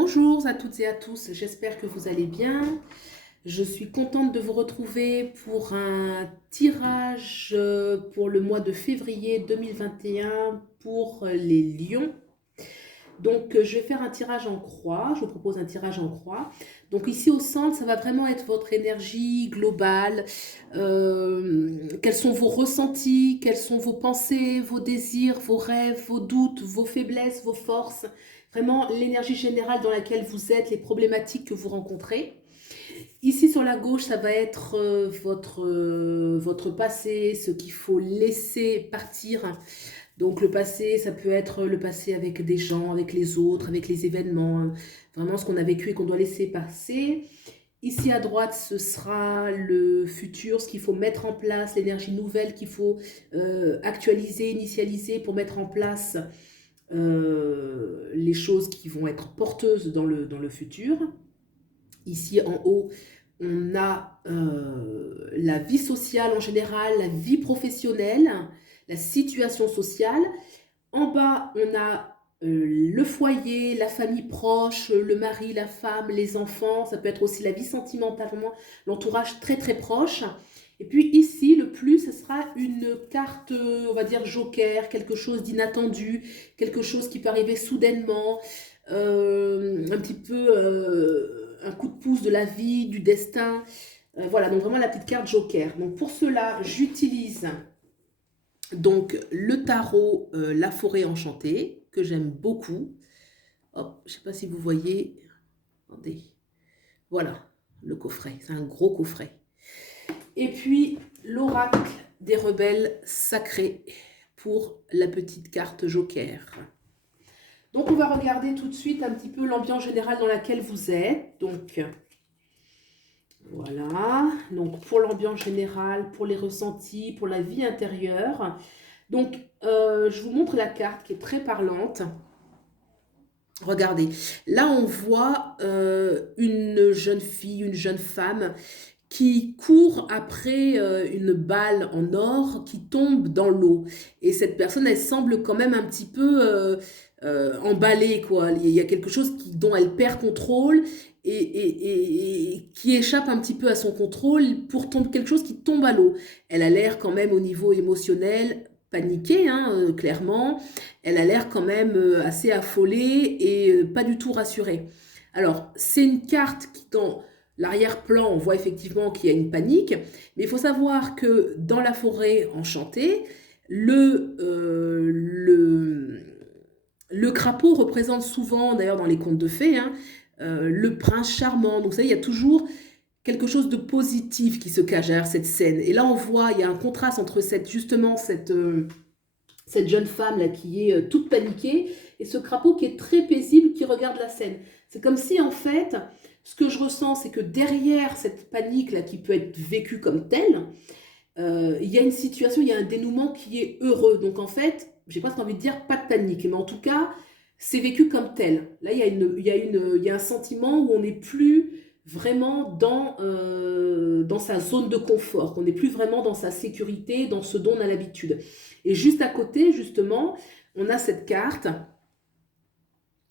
Bonjour à toutes et à tous, j'espère que vous allez bien. Je suis contente de vous retrouver pour un tirage pour le mois de février 2021 pour les lions. Donc, je vais faire un tirage en croix. Je vous propose un tirage en croix. Donc, ici au centre, ça va vraiment être votre énergie globale. Quels sont vos ressentis, quels sont vos pensées, vos désirs, vos rêves, vos doutes, vos faiblesses, vos forces. Vraiment l'énergie générale dans laquelle vous êtes, les problématiques que vous rencontrez. Ici sur la gauche, ça va être votre passé, ce qu'il faut laisser partir. Donc le passé, ça peut être le passé avec des gens, avec les autres, avec les événements, vraiment ce qu'on a vécu et qu'on doit laisser passer. Ici à droite, ce sera le futur, ce qu'il faut mettre en place, l'énergie nouvelle qu'il faut actualiser, initialiser pour mettre en place les choses qui vont être porteuses dans le futur. Ici en haut, on a la vie sociale en général, la vie professionnelle, la situation sociale. En bas, on a le foyer, la famille proche, le mari, la femme, les enfants. Ça peut être aussi la vie sentimentale, vraiment l'entourage très très proche. Et puis ici, le plus, ce sera une carte, on va dire joker, quelque chose d'inattendu, quelque chose qui peut arriver soudainement, un petit peu un coup de pouce de la vie, du destin. Voilà, donc vraiment la petite carte joker. Donc pour cela, j'utilise donc le tarot La Forêt Enchantée, que j'aime beaucoup. Hop, je ne sais pas si vous voyez. Attendez. Voilà, le coffret. C'est un gros coffret. Et puis l'oracle des rebelles sacrés pour la petite carte joker. Donc on va regarder tout de suite un petit peu l'ambiance générale dans laquelle vous êtes. Donc voilà, donc pour l'ambiance générale, pour les ressentis, pour la vie intérieure. Donc je vous montre la carte qui est très parlante. Regardez, là on voit une jeune fille, une jeune femme qui court après une balle en or qui tombe dans l'eau. Et cette personne, elle semble quand même un petit peu emballée, quoi. Il y a quelque chose dont elle perd contrôle et qui échappe un petit peu à son contrôle pour tomber, quelque chose qui tombe à l'eau. Elle a l'air quand même au niveau émotionnel paniquée, hein, clairement. Elle a l'air quand même assez affolée et pas du tout rassurée. Alors, c'est une carte qui, dans l'arrière-plan, on voit effectivement qu'il y a une panique, mais il faut savoir que dans la forêt enchantée, le crapaud représente souvent, d'ailleurs dans les contes de fées, hein, le prince charmant. Donc, vous savez, il y a toujours quelque chose de positif qui se cache derrière cette scène. Et là, on voit, il y a un contraste entre cette jeune femme là qui est toute paniquée et ce crapaud qui est très paisible qui regarde la scène. C'est comme si en fait, ce que je ressens, c'est que derrière cette panique là qui peut être vécue comme telle, il y a une situation, il y a un dénouement qui est heureux. Donc en fait, j'ai presque envie de dire pas de panique, mais en tout cas, c'est vécu comme tel. Là, il y a un sentiment où on n'est plus vraiment dans sa zone de confort, qu'on n'est plus vraiment dans sa sécurité, dans ce dont on a l'habitude. Et juste à côté, justement, on a cette carte.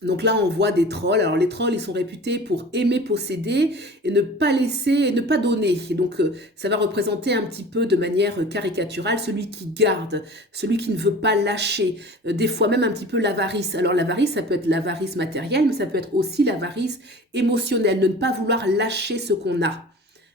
Donc là, on voit des trolls. Alors les trolls, ils sont réputés pour aimer posséder et ne pas laisser et ne pas donner. Et donc ça va représenter un petit peu de manière caricaturale celui qui garde, celui qui ne veut pas lâcher. Des fois même un petit peu l'avarice. Alors l'avarice, ça peut être l'avarice matérielle, mais ça peut être aussi l'avarice émotionnelle, de ne pas vouloir lâcher ce qu'on a.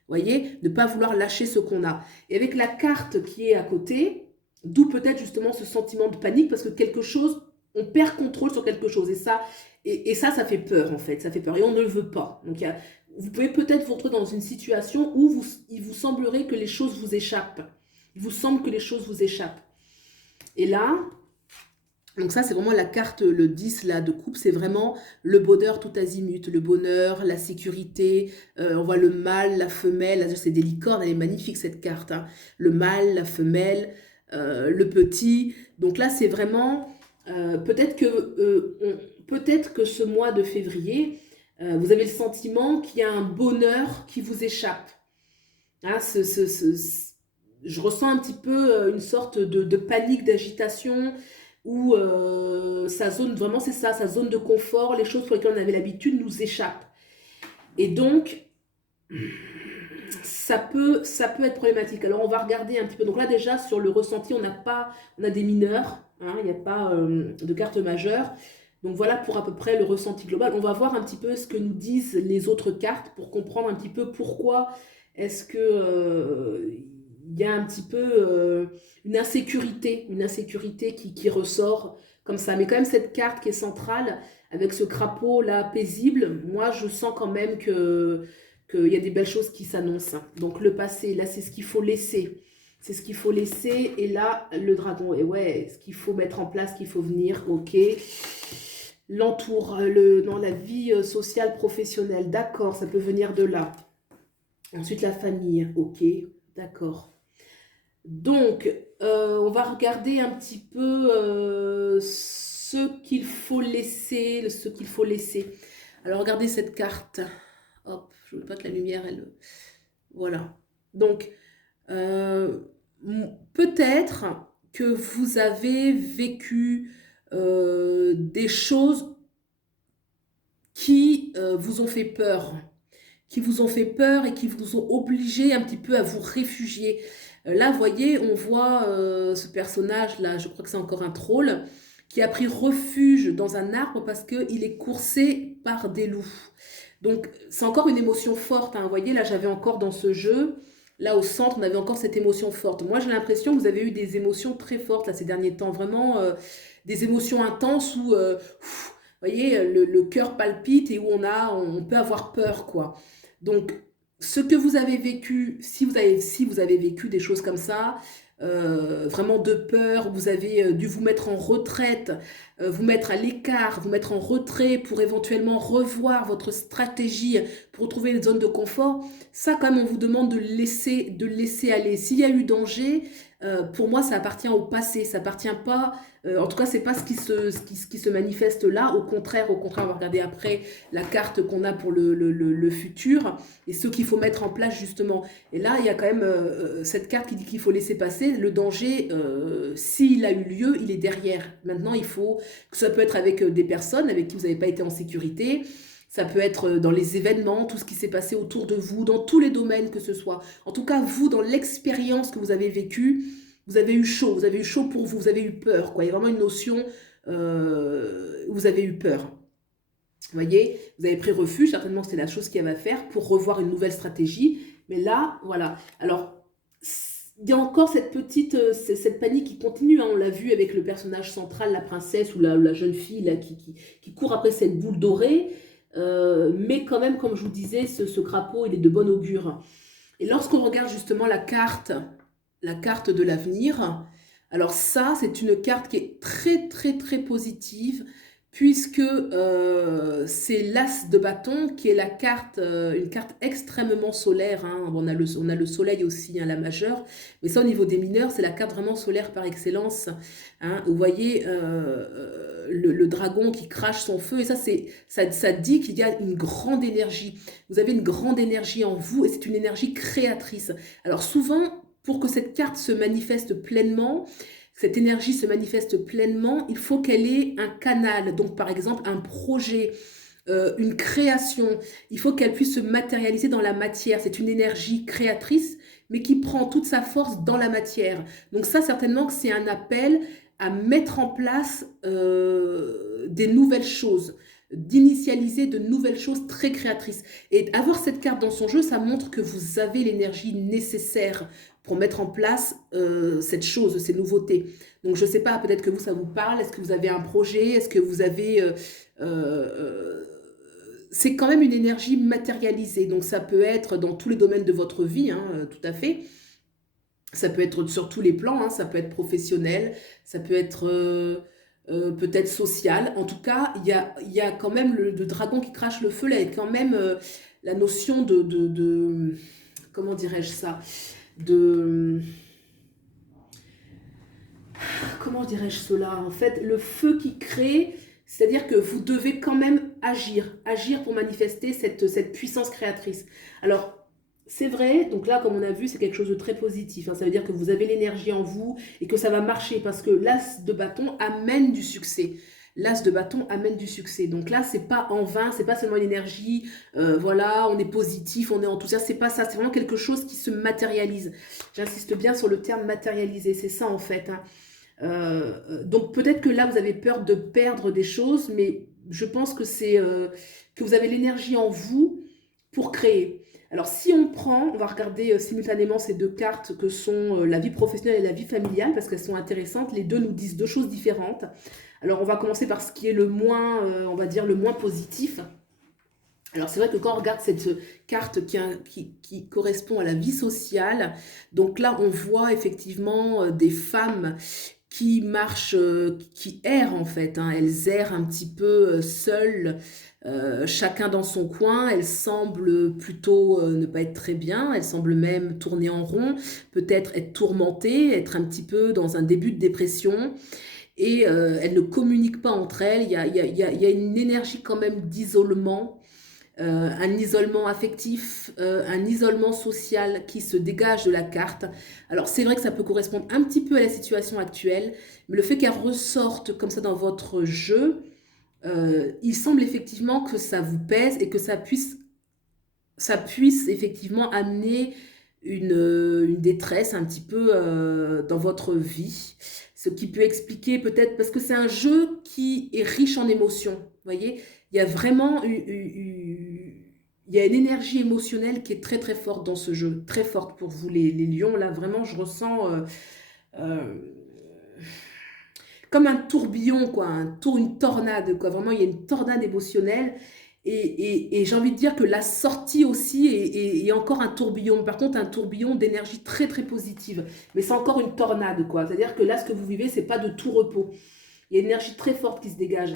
Voyez, ne pas vouloir lâcher ce qu'on a. Et avec la carte qui est à côté, d'où peut-être justement ce sentiment de panique, parce que quelque chose, on perd contrôle sur quelque chose. Ça fait peur en fait, ça fait peur. Et on ne le veut pas. Donc vous pouvez peut-être vous retrouver dans une situation où il vous semblerait que les choses vous échappent. Il vous semble que les choses vous échappent. Et là, donc ça c'est vraiment la carte, le 10 là de coupe, c'est vraiment le bonheur tout azimut, le bonheur, la sécurité, on voit le mâle, la femelle, c'est des licornes, elle est magnifique cette carte, hein. Le mâle, la femelle, le petit, donc là c'est vraiment, peut-être que ce mois de février, vous avez le sentiment qu'il y a un bonheur qui vous échappe, hein, je ressens un petit peu une sorte de panique, d'agitation, où sa zone, vraiment c'est ça, sa zone de confort, les choses pour lesquelles on avait l'habitude nous échappent. Et donc, ça peut être problématique. Alors on va regarder un petit peu. Donc là déjà sur le ressenti, on a des mineurs, hein, il n'y a pas de carte majeure. Donc voilà pour à peu près le ressenti global. On va voir un petit peu ce que nous disent les autres cartes pour comprendre un petit peu pourquoi est-ce que il y a un petit peu une insécurité qui ressort comme ça. Mais quand même cette carte qui est centrale avec ce crapaud là paisible, moi je sens quand même qu'il y a des belles choses qui s'annoncent. Donc le passé, là c'est ce qu'il faut laisser. C'est ce qu'il faut laisser. Et là, le dragon, et ouais, ce qu'il faut mettre en place, qu'il faut venir, ok. L'entour, dans la vie sociale, professionnelle, d'accord, ça peut venir de là. Ensuite, la famille, ok, d'accord. Donc, on va regarder un petit peu ce qu'il faut laisser, ce qu'il faut laisser. Alors, regardez cette carte. Hop, je ne veux pas que la lumière, elle... Voilà. Donc, peut-être que vous avez vécu des choses qui vous ont fait peur, et qui vous ont obligé un petit peu à vous réfugier. Là, vous voyez, on voit ce personnage-là, je crois que c'est encore un troll, qui a pris refuge dans un arbre parce qu'il est coursé par des loups. Donc, c'est encore une émotion forte, hein. Vous voyez, là, j'avais encore dans ce jeu, là, au centre, on avait encore cette émotion forte. Moi, j'ai l'impression que vous avez eu des émotions très fortes, là, ces derniers temps. Vraiment, des émotions intenses où, vous voyez, le cœur palpite et où on peut avoir peur, quoi. Donc, ce que vous avez vécu, si vous avez vécu des choses comme ça, vraiment de peur, vous avez dû vous mettre en retraite, vous mettre à l'écart, vous mettre en retrait pour éventuellement revoir votre stratégie pour retrouver une zone de confort, ça quand même on vous demande de laisser aller. S'il y a eu danger, pour moi ça appartient au passé, ça appartient pas, en tout cas c'est pas ce qui se manifeste là, au contraire on va regarder après la carte qu'on a pour le futur et ce qu'il faut mettre en place justement. Et là il y a quand même cette carte qui dit qu'il faut laisser passer, le danger s'il a eu lieu, il est derrière. Maintenant il faut, que ça peut être avec des personnes avec qui vous n'avez pas été en sécurité, ça peut être dans les événements, tout ce qui s'est passé autour de vous, dans tous les domaines que ce soit. En tout cas, vous, dans l'expérience que vous avez vécue, vous avez eu chaud pour vous, vous avez eu peur, quoi. Il y a vraiment une notion où vous avez eu peur. Vous voyez, vous avez pris refuge, certainement c'est la chose qu'il y avait à faire pour revoir une nouvelle stratégie. Mais là, voilà. Alors, il y a encore cette panique qui continue, hein. On l'a vu avec le personnage central, la princesse ou la jeune fille là, qui court après cette boule dorée. Mais quand même, comme je vous disais, ce crapaud, il est de bon augure. Et lorsqu'on regarde justement la carte de l'avenir, alors ça, c'est une carte qui est très, très, très positive, puisque c'est l'as de bâton qui est une carte extrêmement solaire, hein. On a le soleil aussi, hein, la majeure, mais ça au niveau des mineurs, c'est la carte vraiment solaire par excellence, hein. Vous voyez le dragon qui crache son feu, et ça dit qu'il y a une grande énergie. Vous avez une grande énergie en vous, et c'est une énergie créatrice. Alors souvent, pour que cette carte se manifeste pleinement, cette énergie se manifeste pleinement, il faut qu'elle ait un canal, donc par exemple un projet, une création, il faut qu'elle puisse se matérialiser dans la matière. C'est une énergie créatrice, mais qui prend toute sa force dans la matière. Donc ça, certainement que c'est un appel à mettre en place des nouvelles choses, d'initialiser de nouvelles choses très créatrices. Et avoir cette carte dans son jeu, ça montre que vous avez l'énergie nécessaire pour mettre en place cette chose, ces nouveautés. Donc je ne sais pas, peut-être que vous, ça vous parle, est-ce que vous avez un projet, est-ce que vous avez... c'est quand même une énergie matérialisée, donc ça peut être dans tous les domaines de votre vie, hein, tout à fait. Ça peut être sur tous les plans, hein, ça peut être professionnel, ça peut être peut-être social. En tout cas, il y a quand même le dragon qui crache le feu, là, et quand même la notion de comment dirais-je ça, comment dirais-je cela? En fait, le feu qui crée, c'est-à-dire que vous devez quand même agir pour manifester cette puissance créatrice. Alors, c'est vrai, donc là, comme on a vu, c'est quelque chose de très positif, hein. Ça veut dire que vous avez l'énergie en vous et que ça va marcher parce que l'as de bâton amène du succès. L'as de bâton amène du succès. Donc là, c'est pas en vain, c'est pas seulement une énergie, voilà, on est positif, on est enthousiaste, c'est pas ça, c'est vraiment quelque chose qui se matérialise. J'insiste bien sur le terme matérialiser, c'est ça en fait, hein. Donc peut-être que là, vous avez peur de perdre des choses, mais je pense que c'est que vous avez l'énergie en vous pour créer. Alors si on prend, on va regarder simultanément ces deux cartes que sont la vie professionnelle et la vie familiale, parce qu'elles sont intéressantes, les deux nous disent deux choses différentes. Alors on va commencer par ce qui est le moins, on va dire le moins positif. Alors c'est vrai que quand on regarde cette carte qui correspond à la vie sociale, donc là on voit effectivement des femmes qui marchent, qui errent en fait, hein. Elles errent un petit peu seules, chacun dans son coin. Elles semblent plutôt ne pas être très bien, elles semblent même tourner en rond, peut-être être tourmentées, être un petit peu dans un début de dépression. Et elles ne communiquent pas entre elles, il y a une énergie quand même d'isolement, un isolement affectif, un isolement social qui se dégage de la carte. Alors c'est vrai que ça peut correspondre un petit peu à la situation actuelle, mais le fait qu'elle ressorte comme ça dans votre jeu, il semble effectivement que ça vous pèse et que ça puisse effectivement amener une détresse un petit peu dans votre vie. Ce qui peut expliquer peut-être, parce que c'est un jeu qui est riche en émotions, vous voyez, il y a vraiment il y a une énergie émotionnelle qui est très très forte dans ce jeu, très forte pour vous les lions. Là vraiment je ressens euh, comme un tourbillon, quoi, une tornade, quoi. Vraiment il y a une tornade émotionnelle. Et j'ai envie de dire que la sortie aussi est encore un tourbillon. Par contre, un tourbillon d'énergie très très positive. Mais c'est encore une tornade, quoi. C'est-à-dire que là, ce que vous vivez, c'est pas de tout repos. Il y a une énergie très forte qui se dégage.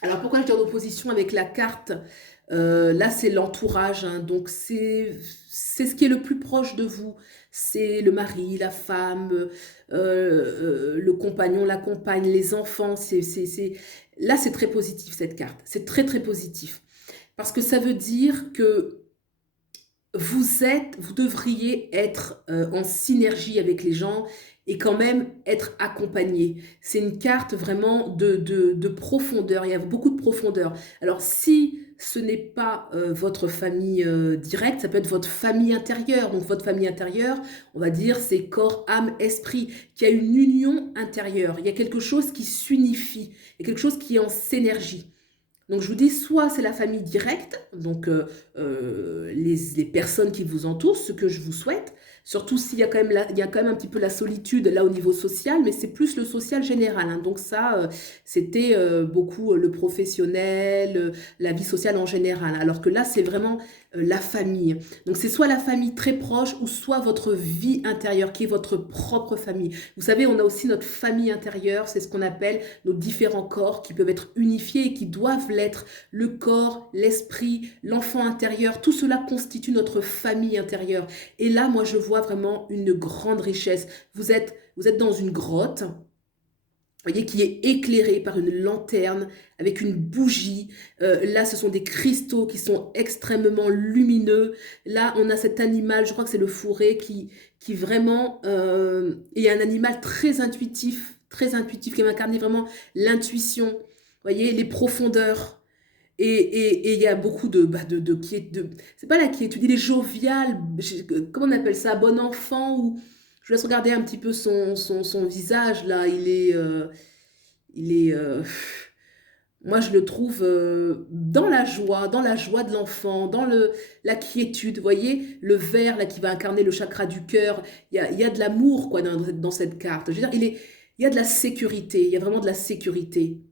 Alors pourquoi je dis en opposition avec la carte, là c'est l'entourage, hein. Donc c'est ce qui est le plus proche de vous. C'est le mari, la femme, le compagnon, la compagne, les enfants. Là c'est très positif cette carte. C'est très très positif. Parce que ça veut dire que vous devriez être en synergie avec les gens et quand même être accompagné. C'est une carte vraiment de profondeur, il y a beaucoup de profondeur. Alors si ce n'est pas votre famille directe, ça peut être votre famille intérieure. Donc votre famille intérieure, on va dire, c'est corps, âme, esprit, qui a une union intérieure. Il y a quelque chose qui s'unifie, il y a quelque chose qui est en synergie. Donc je vous dis, soit c'est la famille directe, donc les personnes qui vous entourent, ce que je vous souhaite, surtout s'il y a quand même il y a quand même un petit peu la solitude là au niveau social, mais c'est plus le social général, hein. Donc ça, c'était beaucoup le professionnel, la vie sociale en général, alors que là c'est vraiment la famille. Donc c'est soit la famille très proche ou soit votre vie intérieure qui est votre propre famille. Vous savez, on a aussi notre famille intérieure, c'est ce qu'on appelle nos différents corps qui peuvent être unifiés et qui doivent l'être. Le corps, l'esprit, l'enfant intérieur, tout cela constitue notre famille intérieure. Et là, moi, je vois vraiment une grande richesse. Vous êtes dans une grotte, vous voyez, qui est éclairée par une lanterne avec une bougie. Là, ce sont des cristaux qui sont extrêmement lumineux. Là, on a cet animal, je crois que c'est le fourré, qui vraiment est un animal très intuitif, qui va incarner vraiment l'intuition. Vous voyez, les profondeurs. Et il y a beaucoup c'est pas la quiétude, il est jovial, comment on appelle ça, bon enfant, ou je laisse regarder un petit peu son visage, là, il est moi je le trouve dans la joie de l'enfant, la quiétude, vous voyez, le vert, là, qui va incarner le chakra du cœur, il y a de l'amour, quoi, dans cette carte, je veux dire, il y a de la sécurité, il y a vraiment de la sécurité.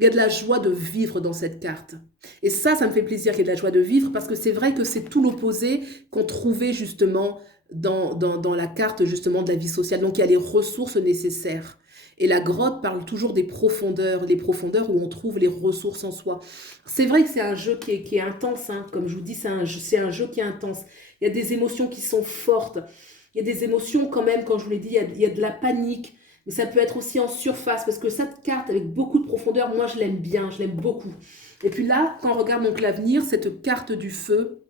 Il y a de la joie de vivre dans cette carte. Et ça me fait plaisir qu'il y ait de la joie de vivre parce que c'est vrai que c'est tout l'opposé qu'on trouvait justement dans la carte justement de la vie sociale. Donc il y a les ressources nécessaires. Et la grotte parle toujours des profondeurs, les profondeurs où on trouve les ressources en soi. C'est vrai que c'est un jeu qui est intense, hein. Comme je vous dis, c'est un jeu qui est intense. Il y a des émotions qui sont fortes. Il y a des émotions quand même, quand je vous l'ai dit, il y a de la panique. Mais ça peut être aussi en surface, parce que cette carte avec beaucoup de profondeur, moi je l'aime bien, je l'aime beaucoup. Et puis là, quand on regarde donc l'avenir, cette carte du feu,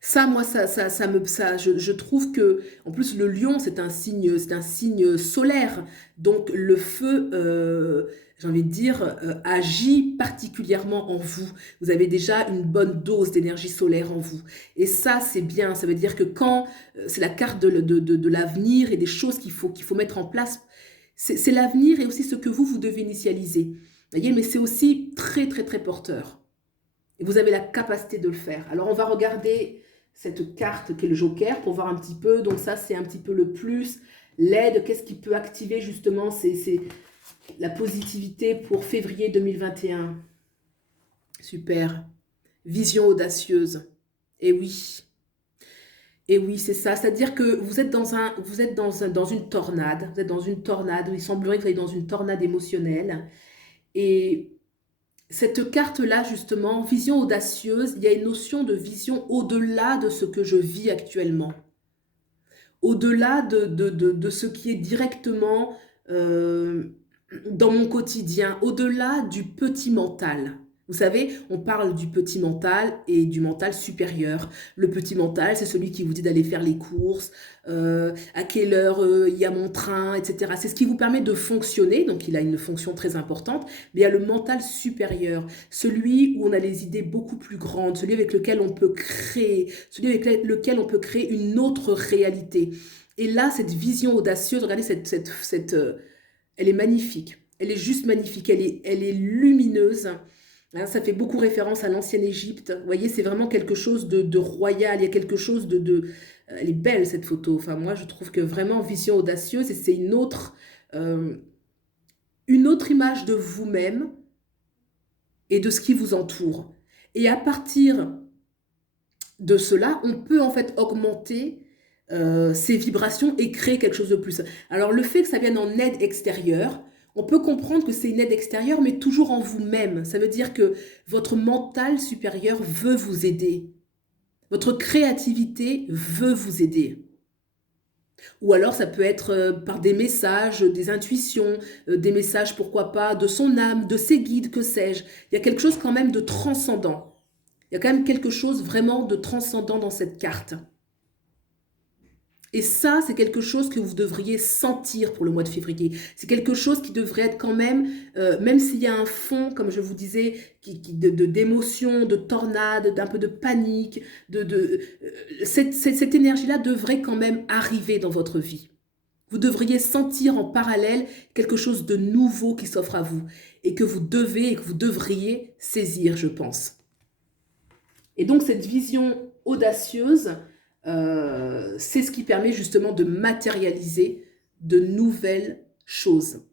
Ça, moi, je trouve que, en plus, le lion, c'est un signe solaire. Donc, le feu, j'ai envie de dire, agit particulièrement en vous. Vous avez déjà une bonne dose d'énergie solaire en vous. Et ça, c'est bien. Ça veut dire que quand c'est la carte de l'avenir et des choses qu'il faut mettre en place, c'est l'avenir et aussi ce que vous devez initialiser. Vous voyez, mais c'est aussi très, très, très porteur. Et vous avez la capacité de le faire. Alors, on va regarder cette carte qui est le Joker pour voir un petit peu. Donc ça, c'est un petit peu le plus. L'aide, qu'est-ce qui peut activer justement c'est la positivité pour février 2021. Super. Vision audacieuse. Et oui. Et oui, c'est ça. C'est-à-dire que vous êtes dans une tornade. Vous êtes dans une tornade. Il semblerait que vous soyez dans une tornade émotionnelle. Et cette carte-là, justement, vision audacieuse, il y a une notion de vision au-delà de ce que je vis actuellement. Au-delà de ce qui est directement dans mon quotidien, au-delà du petit mental. Vous savez, on parle du petit mental et du mental supérieur. Le petit mental, c'est celui qui vous dit d'aller faire les courses, à quelle heure il y a mon train, etc. C'est ce qui vous permet de fonctionner, donc il a une fonction très importante, mais il y a le mental supérieur, celui où on a les idées beaucoup plus grandes, celui avec lequel on peut créer, celui avec lequel on peut créer une autre réalité. Et là, cette vision audacieuse, regardez, elle est magnifique. Elle est juste magnifique, elle est lumineuse. Hein, ça fait beaucoup référence à l'ancienne Égypte. Vous voyez, c'est vraiment quelque chose de royal. Il y a quelque chose elle est belle, cette photo. Enfin, moi, je trouve que vraiment, vision audacieuse, et c'est une autre image de vous-même et de ce qui vous entoure. Et à partir de cela, on peut en fait augmenter ces vibrations et créer quelque chose de plus. Alors, le fait que ça vienne en aide extérieure, on peut comprendre que c'est une aide extérieure, mais toujours en vous-même. Ça veut dire que votre mental supérieur veut vous aider. Votre créativité veut vous aider. Ou alors ça peut être par des messages, des intuitions, des messages, pourquoi pas, de son âme, de ses guides, que sais-je. Il y a quelque chose quand même de transcendant. Il y a quand même quelque chose vraiment de transcendant dans cette carte. Et ça, c'est quelque chose que vous devriez sentir pour le mois de février. C'est quelque chose qui devrait être quand même s'il y a un fond, comme je vous disais, d'émotion, de tornade, d'un peu de panique, cette énergie-là devrait quand même arriver dans votre vie. Vous devriez sentir en parallèle quelque chose de nouveau qui s'offre à vous et que vous devriez saisir, je pense. Et donc, cette vision audacieuse, c'est ce qui permet justement de matérialiser de nouvelles choses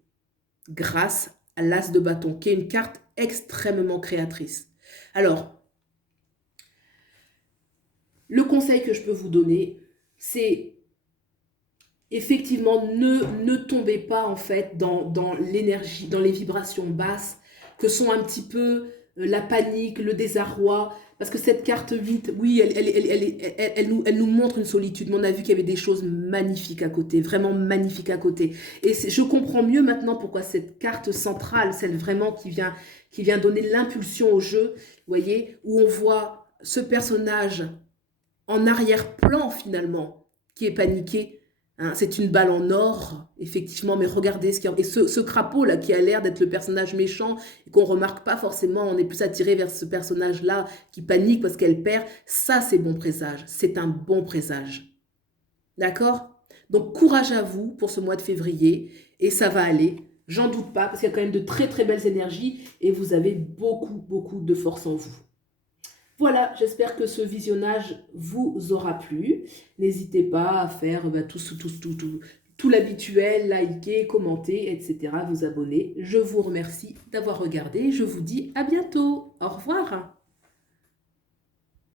grâce à l'As de bâton, qui est une carte extrêmement créatrice. Alors, le conseil que je peux vous donner, c'est effectivement ne tombez pas en fait dans l'énergie, dans les vibrations basses que sont un petit peu la panique, le désarroi. Parce que cette carte 8, oui, elle nous montre une solitude. Mais on a vu qu'il y avait des choses magnifiques à côté, vraiment magnifiques à côté. Et je comprends mieux maintenant pourquoi cette carte centrale, celle vraiment qui vient donner l'impulsion au jeu, vous voyez, où on voit ce personnage en arrière-plan finalement, qui est paniqué. Hein, c'est une balle en or, effectivement, mais regardez ce qu'il y a. Et ce crapaud-là qui a l'air d'être le personnage méchant et qu'on ne remarque pas forcément, on est plus attiré vers ce personnage-là qui panique parce qu'elle perd, ça c'est bon présage, c'est un bon présage. D'accord? Donc courage à vous pour ce mois de février et ça va aller, j'en doute pas, parce qu'il y a quand même de très très belles énergies et vous avez beaucoup beaucoup de force en vous. Voilà, j'espère que ce visionnage vous aura plu. N'hésitez pas à faire tout l'habituel, liker, commenter, etc., vous abonner. Je vous remercie d'avoir regardé. Je vous dis à bientôt. Au revoir.